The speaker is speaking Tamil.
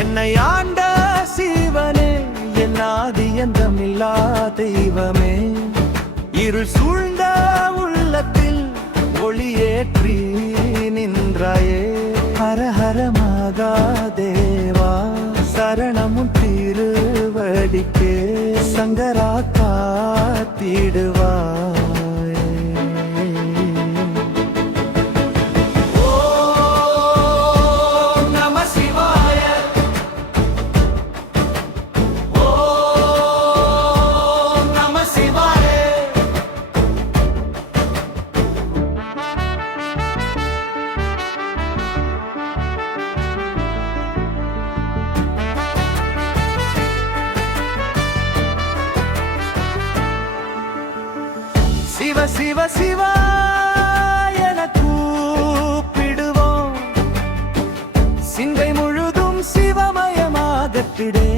என்னை ஆண்ட சிவனே என் ஆதி எந்தம் இல்லா தெய்வமே. இருள் சூழ்ந்த உள்ளத்தில் ஒளியேற்றி நின்றாயே. ஹர ஹர தேவா சரணமும் திருவடிக்கே. சங்கரா காத்திடுவா. சிவ சிவ சிவா என கூப்பிடுவோம். சிந்தை முழுதும் சிவமயமாகத்திடே.